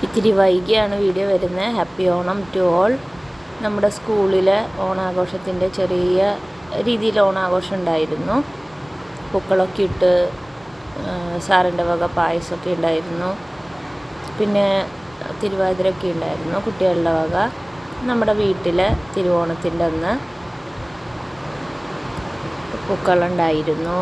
ഇത്തിരി വൈകിയാണ് വീഡിയോ വരുന്നത്. Happy Onam to all. നമ്മുടെ സ്കൂളിലെ ഓണാഘോഷത്തിൻ്റെ ചെറിയ രീതിയിൽ ഓണാഘോഷം ഉണ്ടായിരുന്നു. പൂക്കളൊക്കെ ഇട്ട് സാറിൻ്റെ വക പായസമൊക്കെ ഉണ്ടായിരുന്നു. പിന്നെ തിരുവാതിരയൊക്കെ ഉണ്ടായിരുന്നു കുട്ടികളുടെ വക. നമ്മുടെ വീട്ടിൽ തിരുവോണത്തിൻ്റെ അന്ന് പൂക്കളുണ്ടായിരുന്നു.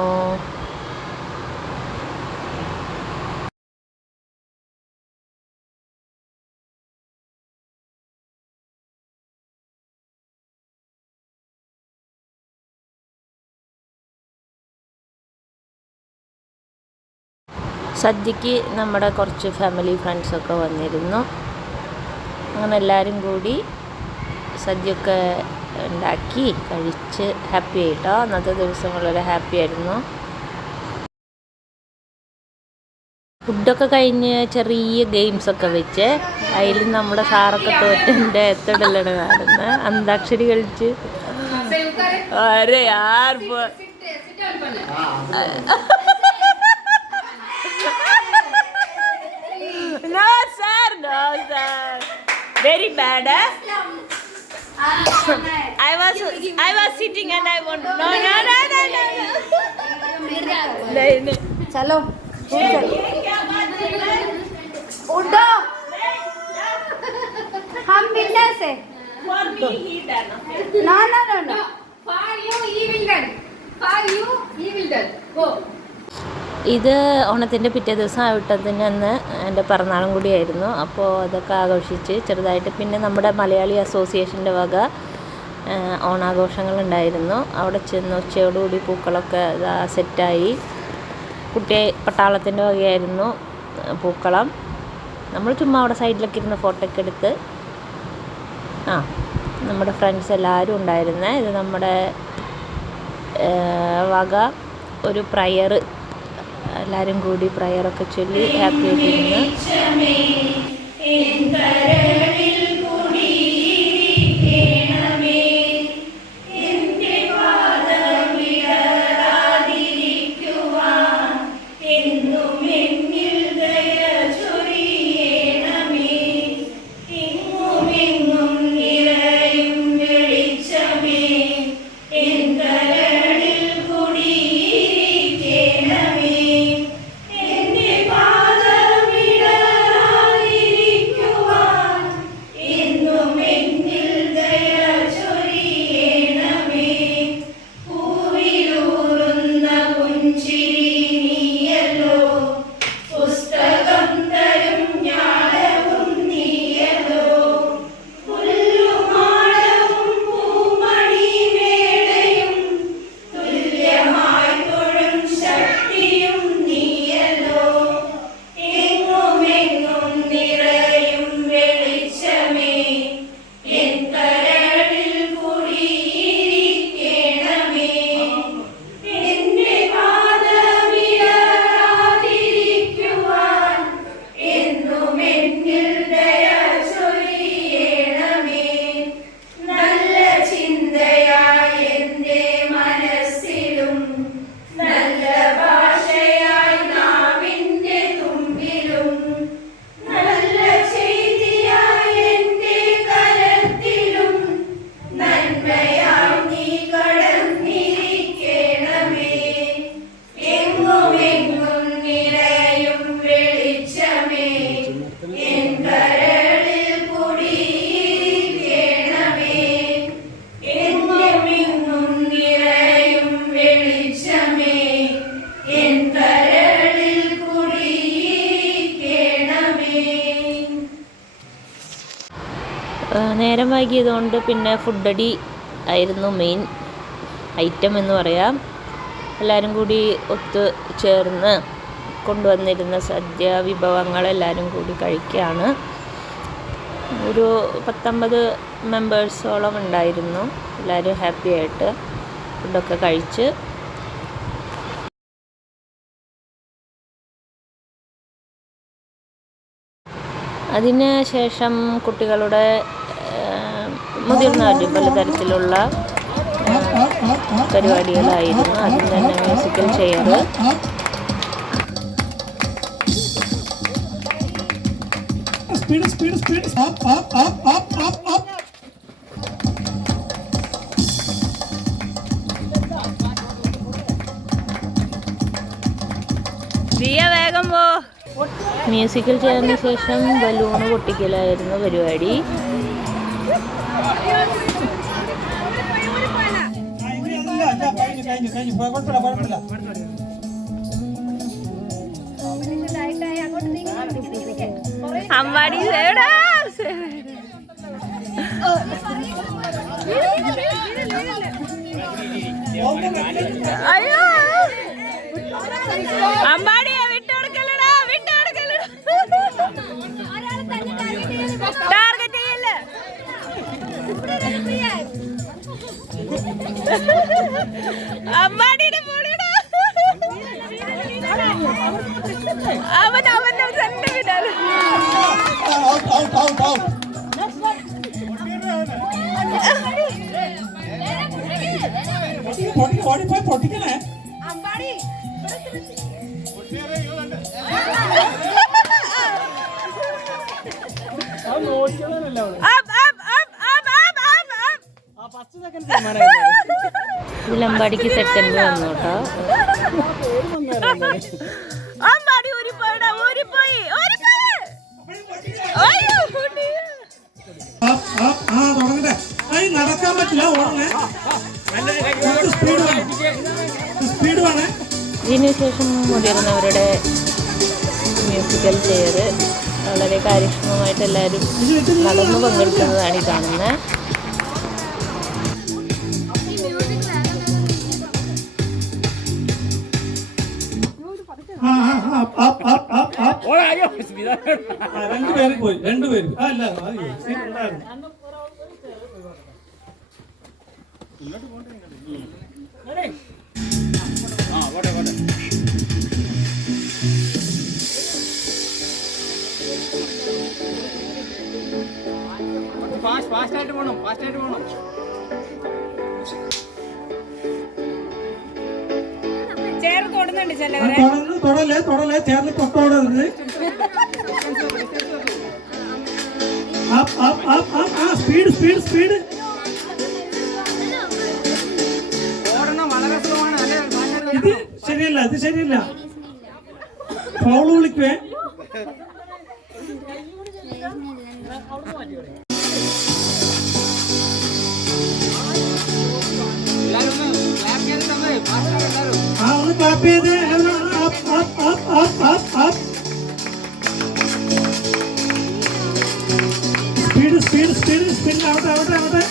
സദ്യക്ക് നമ്മുടെ കുറച്ച് ഫാമിലി ഫ്രണ്ട്സൊക്കെ വന്നിരുന്നു. അങ്ങനെ എല്ലാവരും കൂടി സദ്യയൊക്കെ ഉണ്ടാക്കി കഴിച്ച് ഹാപ്പി ആയിട്ടോ. അന്നത്തെ ദിവസം വളരെ ഹാപ്പി ആയിരുന്നു. ഫുഡൊക്കെ കഴിഞ്ഞ് ചെറിയ ഗെയിംസൊക്കെ വെച്ച് അതിൽ നമ്മുടെ സാറൊക്കെ തോറ്റൻ്റെ എത്തടലാണ് കാണുന്നത്. അന്താക്ഷരി കളിച്ച് അരെ യാർ No sir, no sir. Very bad, eh? I was sitting and I want no. नहीं. चलो. उठो. हम विनर्स हैं. For me he done. No. For you he will done. For you he will done. Go. ഇത് ഓണത്തിൻ്റെ പിറ്റേ ദിവസം ആവിട്ടത്തിന് അന്ന് എൻ്റെ പിറന്നാളും കൂടിയായിരുന്നു. അപ്പോൾ അതൊക്കെ ആഘോഷിച്ച് ചെറുതായിട്ട്. പിന്നെ നമ്മുടെ മലയാളി അസോസിയേഷൻ്റെ വക ഓണാഘോഷങ്ങളുണ്ടായിരുന്നു. അവിടെ ചെന്ന് ഉച്ചയോടുകൂടി പൂക്കളൊക്കെ സെറ്റായി. പട്ടാളത്തിൻ്റെ വകയായിരുന്നു പൂക്കളം. നമ്മൾ ചുമ്മാ അവിടെ സൈഡിലൊക്കെ ഇരുന്ന് ഫോട്ടോ ഒക്കെ എടുത്ത് നമ്മുടെ ഫ്രണ്ട്സ് എല്ലാവരും ഉണ്ടായിരുന്നേ. ഇത് നമ്മുടെ വക ഒരു പ്രയർ, എല്ലാവരും കൂടി പ്രയറൊക്കെ ചൊല്ലി ഹാപ്പി ആയിട്ടിരുന്നു. നേരം വൈകിയതുകൊണ്ട് പിന്നെ ഫുഡടി ആയിരുന്നു മെയിൻ ഐറ്റം എന്ന് പറയാം. എല്ലാവരും കൂടി ഒത്തു ചേർന്ന് കൊണ്ടുവന്നിരുന്ന സദ്യ വിഭവങ്ങളെല്ലാവരും കൂടി കഴിക്കുകയാണ്. ഒരു 19 മെമ്പേഴ്സോളം ഉണ്ടായിരുന്നു. എല്ലാവരും ഹാപ്പി ആയിട്ട് ഫുഡൊക്കെ കഴിച്ച് അതിന് ശേഷം കുട്ടികളുടെ മുതിർന്നവരും പലതരത്തിലുള്ള പരിപാടികളായിരുന്നു. അതിൽ തന്നെ musical chair, speed. Up. Diya വേഗം പോ. മ്യൂസിക്കൽ ചെയറിന് ശേഷം ബലൂണ് പൊട്ടിക്കലായിരുന്നു പരിപാടി. അമ്പാടി അയ്യോ അമ്പാടിയെ വിട്ടുകൊടുക്കല്ലടാ. ടാർഗറ്റ് ചെയ്യല്ല. അമ്പാടിയുടെ പൊടിയടാ. അവന്റെ സെന്റ് വിടാറ്. പൊട്ടിക്കണേ. ഇതിലമ്പാടിക്ക് സെക്കൻഡ് വന്നു കേട്ടോ. അമ്പാടി ഊരിപ്പോയി. നടക്കാൻ പറ്റില്ല. സ്പീഡ് വേണേ. ഇതിനുശേഷം മുതിർന്നവരുടെ മ്യൂസിക്കൽ ചെയർ വളരെ കാര്യക്ഷമമായിട്ട് എല്ലാവരും നടന്നു പങ്കെടുക്കുന്നതാണ് ഈ കാണുന്നത്. രണ്ടുപേരും ഫാസ്റ്റ് ആയിട്ട് പോണം. ചേർ തൊടുന്നുണ്ട് ചിലവരെ. തൊടല്ലേ ചേർന്ന് തൊട്ടോടരുത്. സ്പീഡ്. ഇത് ശരിയല്ല. ഫൗള് വിളിക്കുവേ. ഒന്ന് ക്ലാപ്പ് ചെയ്ത്. സ്പീഡ് ആവട്ടെ.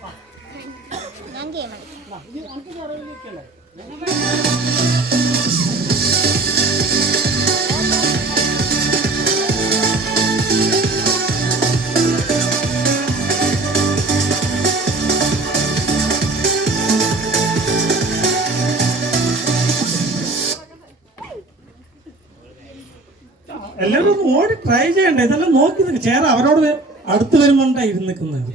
ഫാസ്റ്റ്. ഞാൻ ഗെയിം എല്ലാവരും ഓടി ട്രൈ ചെയ്യണ്ടേ. ഇതെല്ലാം നോക്കി നിൽക്കുക. ചേർ അവരോട് അടുത്ത് വരുമ്പോണ്ടാ ഇരുന്ന് നിൽക്കുന്നത്.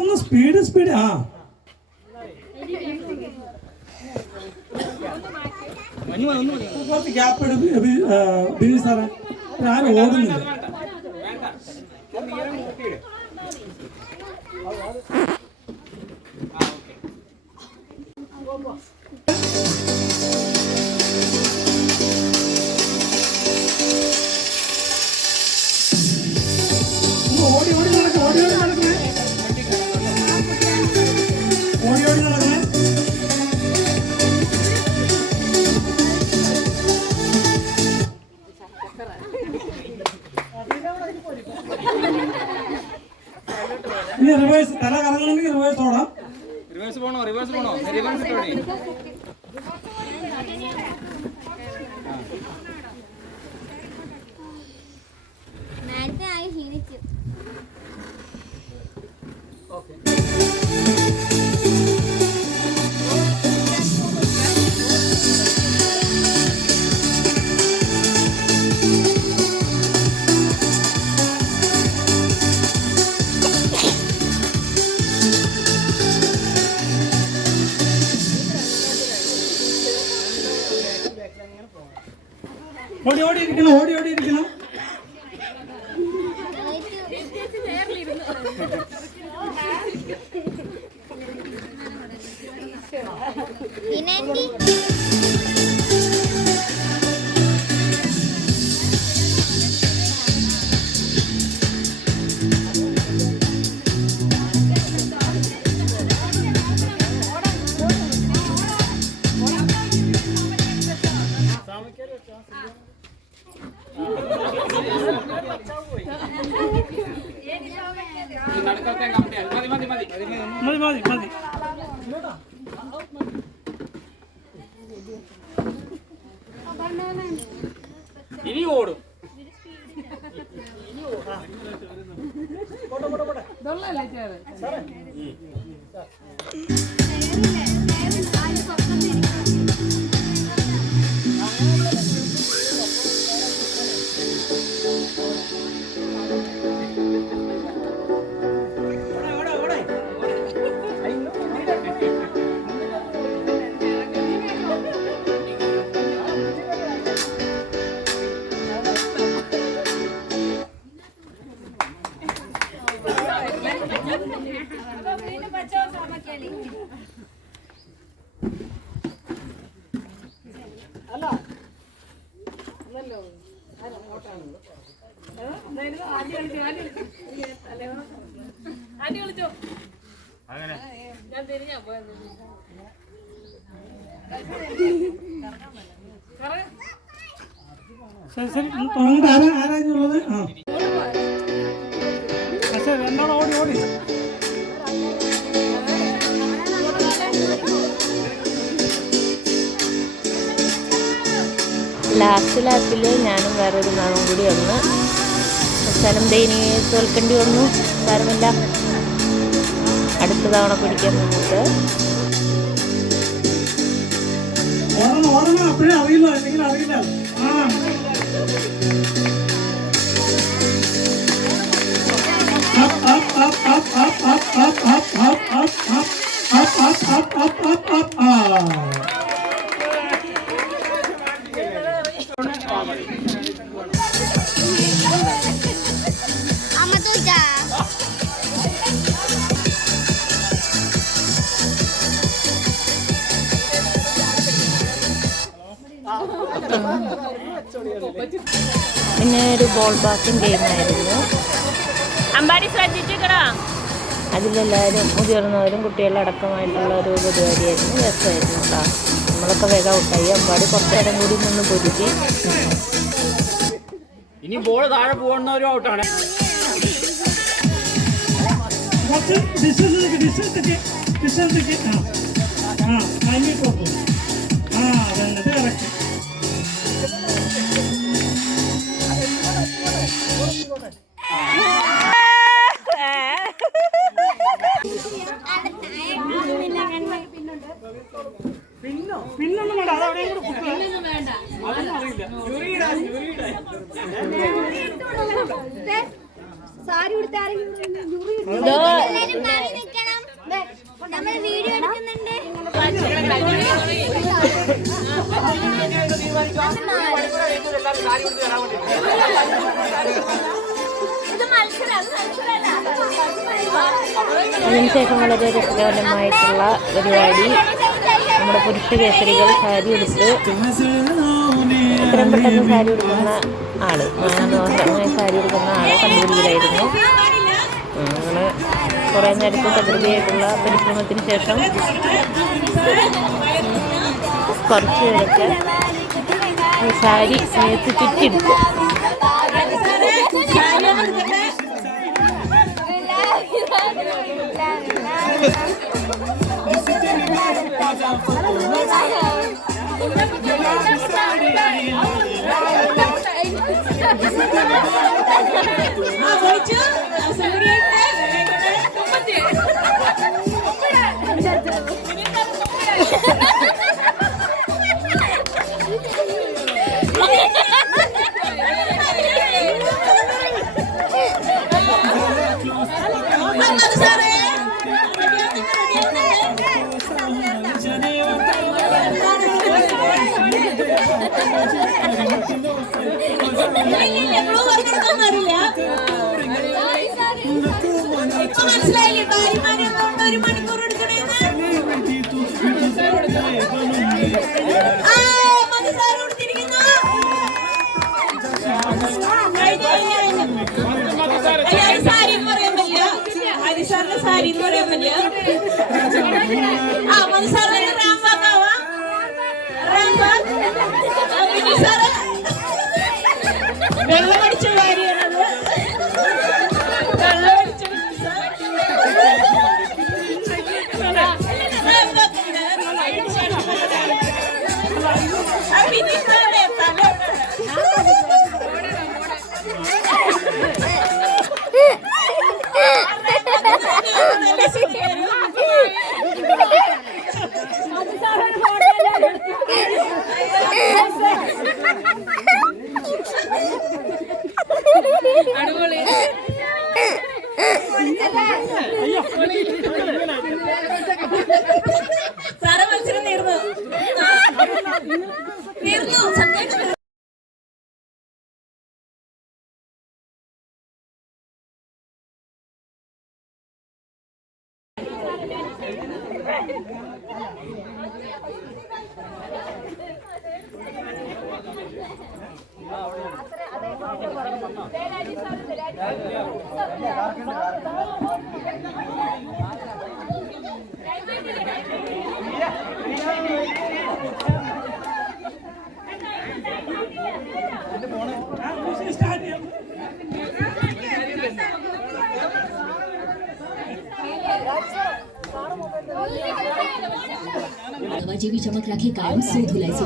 ഒന്ന് സ്പീഡ്. കുറച്ച് ഗ്യാപ്പ് എടുക്കും സാറേ. ആരും ഓടുന്നില്ല. ഓടി നടക്കണേ. റിവേഴ്സ് തല കറങ്ങണമെങ്കിൽ റിവേഴ്സ് ഓടാം. റിവേഴ്സ് പോണോ? റിവേഴ്സ് ഇട്ടോണി. ഓടിയിരിക്കണം. മതി. ഇനി ഓടും. ശരി ആരാഞ്ഞുള്ളത്? പക്ഷെ രണ്ടാളും ഓടി ലാസ്റ്റ് ലാപ്പിൽ ഞാനും വേറൊരു നാളും കൂടി വന്ന് അവസാനം ദൈനി തോൽക്കേണ്ടി വന്നു. സാരമില്ല, അടുത്ത തവണ പിടിക്കാൻ നമുക്ക്. അപ്പോഴേ അറിയില്ല, അല്ലെങ്കിൽ അറിയില്ല. പിന്നെ ഒരു ബോൾ പാസിംഗ് ഗെയിമായിരുന്നു. അമ്പാടി ശ്രദ്ധിച്ചിക്കടാ. അതിലെല്ലാവരും മുതിർന്നവരും കുട്ടികളടക്കമായിട്ടുള്ള ഒരു പരിപാടിയായിരുന്നു. രസമായിരുന്നു കേട്ടോ. നമ്മളൊക്കെ വേഗം ഔട്ടായി. അമ്പാടി കുറച്ച് നേരം കൂടി നിന്ന് പൊരുതി. ഇനി ബോൾ താഴെ പോകുന്നവരും ഔട്ടാണ്. പിന്നൊന്നും വേണ്ട, അതവിടെയും കൂടെ സാരി കൊടുത്ത വീഡിയോ എടുക്കുന്നുണ്ട്. അതിനുശേഷം വളരെ രസകരമായിട്ടുള്ള പരിപാടി. നമ്മുടെ പുരുഷ കേസരികൾ സാരി ഉടുത്ത് എത്രയും പെട്ടെന്ന് സാരി ഉടുക്കുന്ന ആള്, മനോഹരമായി സാരി ഉടുക്കുന്ന ആളെ കണ്ടുപിടിക്കലായിരുന്നു. അങ്ങനെ കുറേ നേരത്തെ തകൃതിയായിട്ടുള്ള പരിശ്രമത്തിന് ശേഷം കുറച്ച് പേരൊക്കെ സാരി നേരത്തെ ചുറ്റിയെടുക്കും. മനസ്സിലായില്ലേ ഭാര്യമാരെ ഒരു മണിക്കൂർ എടുക്കണേന്ന് സാരി എന്ന് പറയാൻ പറ്റില്ല ഹരിസാറിന്റെ സാരി എന്ന് പറയാൻ പറ്റില്ല ആ മനുസാറിന്റെ റാംബാക്കാവാ റാംബാക്ക് സാറ് വെള്ളമടിച്ച ഭാര്യയാണത് വെള്ളമടിച്ച സാറേ മത്സരം തീർന്നു സത്യം नवाजीवी चमक राखी कायम से धुलाई से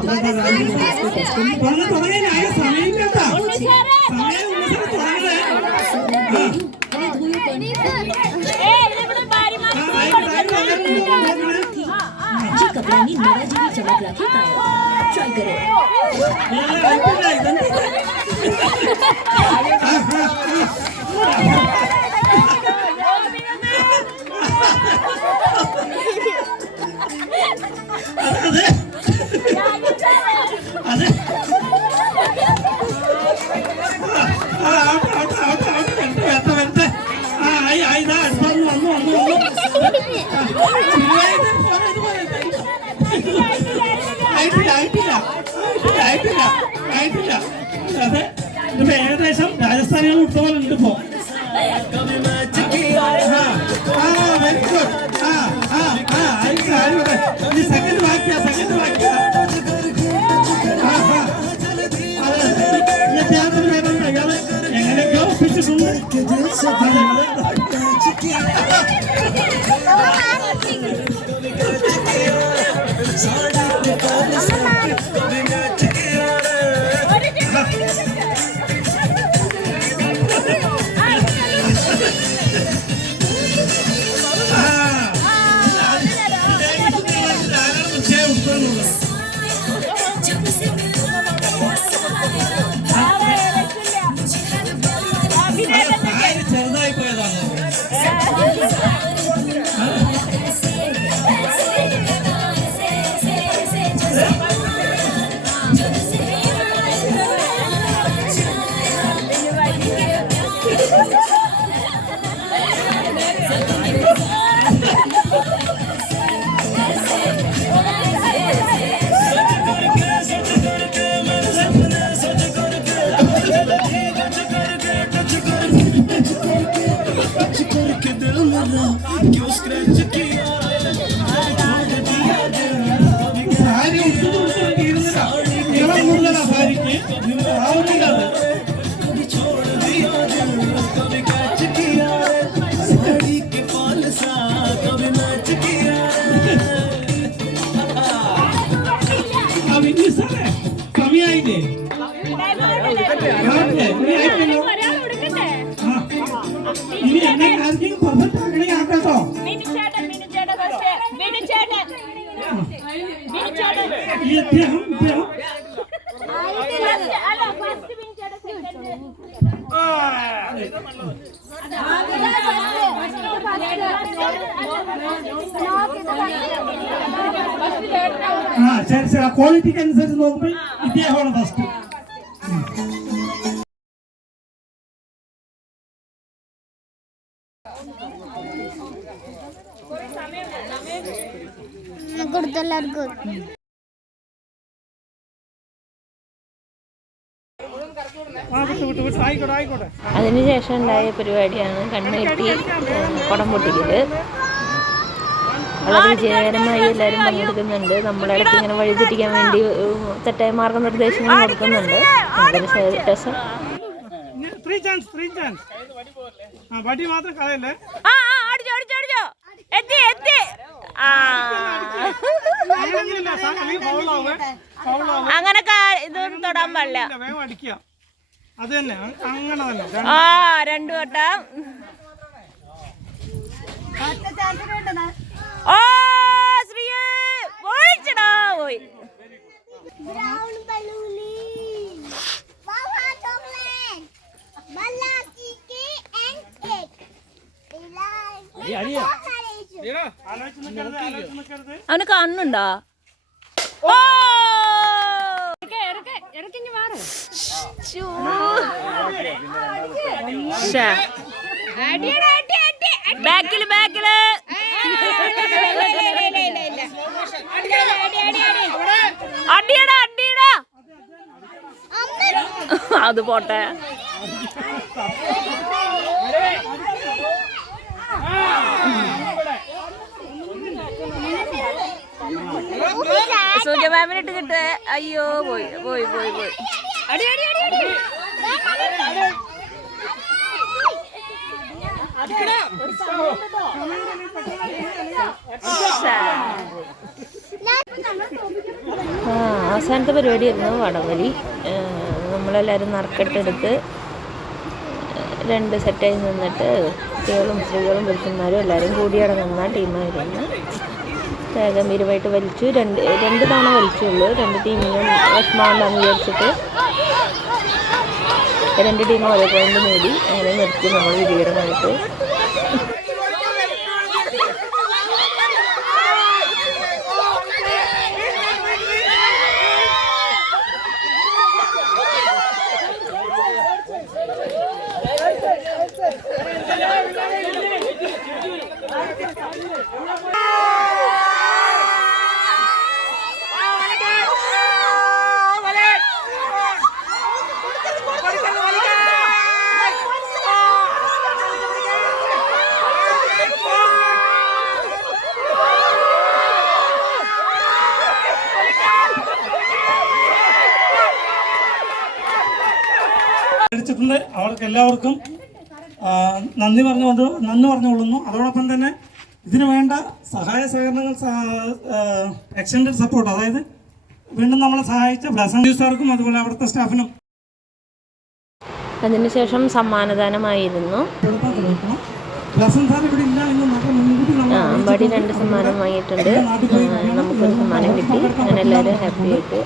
कपड़ानी नवाजीवी चमक राखी कायम ट्राई करो ഏകദേശം രാജസ്ഥാനികൾ വിട്ടുപോലുണ്ട് ഇപ്പോ ഇദ്ദേഹം ശരി ആ ക്വാളിറ്റിക്ക് അനുസരിച്ച് നോക്കുമ്പോൾ ഇദ്ദേഹമാണ് ഫസ്റ്റ്. അതിനുശേഷം ഉണ്ടായ പരിപാടിയാണ് കണ്ണുകെട്ടി കുടം പൊട്ടിക്കല്. വളരെ വിജയകരമായി എല്ലാവരും പങ്കെടുക്കുന്നുണ്ട്. നമ്മളിടയ്ക്ക് ഇങ്ങനെ വഴിതെറ്റിക്കാൻ വേണ്ടി തെറ്റായ മാർഗനിർദ്ദേശങ്ങൾ കൊടുക്കുന്നുണ്ട്. വളരെ രസം. അങ്ങനെ ഇത് തൊടാൻ പാടില്ല. അത് തന്നെ അങ്ങനെ തന്നെ. രണ്ടു വട്ടം. ഓ ശ്രീ പോയിച്ചടാ പോയി. അവന് കണ്ണുണ്ടോ? ഓ ബാക്കില് ബാക്കില് അടിയടാ അടിയടാ. അത് പോട്ടെ. സൂര്യ മാമിനിട്ട് കിട്ടേ. അയ്യോ പോയി പോയി പോയി പോയി. അവസാനത്തെ പരിപാടിയായിരുന്നു വടംവലി. നമ്മളെല്ലാവരും നറുക്കെട്ടെടുത്ത് 2 സെറ്റായി നിന്നിട്ട് കുട്ടികളും സ്ത്രീകളും പുരുഷന്മാരും എല്ലാവരും കൂടിയടങ്ങുന്ന ടീമായിരുന്നു. ഗംഭീരമായിട്ട് വലിച്ചു. രണ്ട് തവണ വലിച്ചുള്ളൂ. 2 ടീമിനും വിഷമമുണ്ടാന്ന് വിചാരിച്ചിട്ട് 2 ടീമും ഓരോ പോയിന്റ് നേടി. അങ്ങനെ നിർത്തി നമ്മൾ വിജയകരമായിട്ട്. അവർക്ക് എല്ലാവർക്കും നന്ദി പറഞ്ഞുകൊള്ളുന്നു. അതോടൊപ്പം തന്നെ ഇതിനു വേണ്ട സഹായ സഹകരണങ്ങൾ, എക്സ്റ്റൻഡഡ് സപ്പോർട്ട്, അതായത് വീണ്ടും നമ്മളെ സഹായിച്ച ബ്ലസൻ സാർക്കും അതുപോലെ അവിടുത്തെ സ്റ്റാഫിനും. അതിനുശേഷം സമ്മാനദാനമായിരുന്നു. അമ്പാടി 2 സമ്മാനം വാങ്ങിയിട്ടുണ്ട്. നമുക്കൊരു സമ്മാനം കിട്ടി. അങ്ങനെ എല്ലാവരും ഹാപ്പി ആയിട്ട്.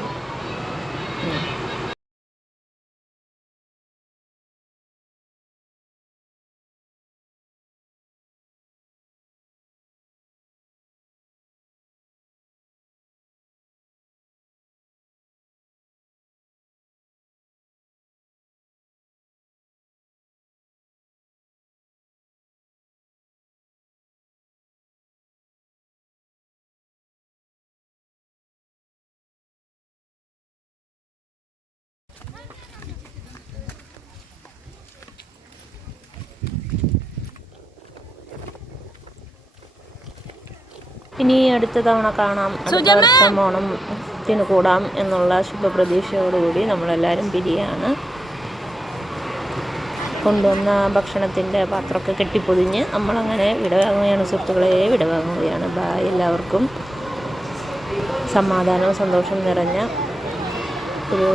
ഇനി അടുത്ത തവണ കാണാം. അടുത്ത വർഷം ഓണത്തിന് കൂടാം എന്നുള്ള ശുഭപ്രതീക്ഷയോടുകൂടി നമ്മളെല്ലാവരും പിരിയാണ്. കൊണ്ടുവന്ന ഭക്ഷണത്തിൻ്റെ പാത്രമൊക്കെ കെട്ടിപ്പൊതിഞ്ഞ് നമ്മളങ്ങനെ വിടവാങ്ങുകയാണ്. സുഹൃത്തുക്കളെ വിടവാങ്ങുകയാണ്. ബായ്. എല്ലാവർക്കും സമാധാനവും സന്തോഷം നിറഞ്ഞ ഒരു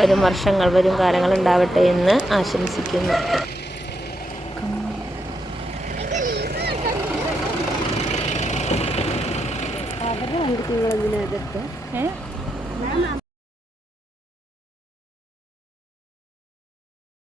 വരും വർഷങ്ങൾ, വരും കാലങ്ങൾ ഉണ്ടാവട്ടെ എന്ന് ആശംസിക്കുന്നു.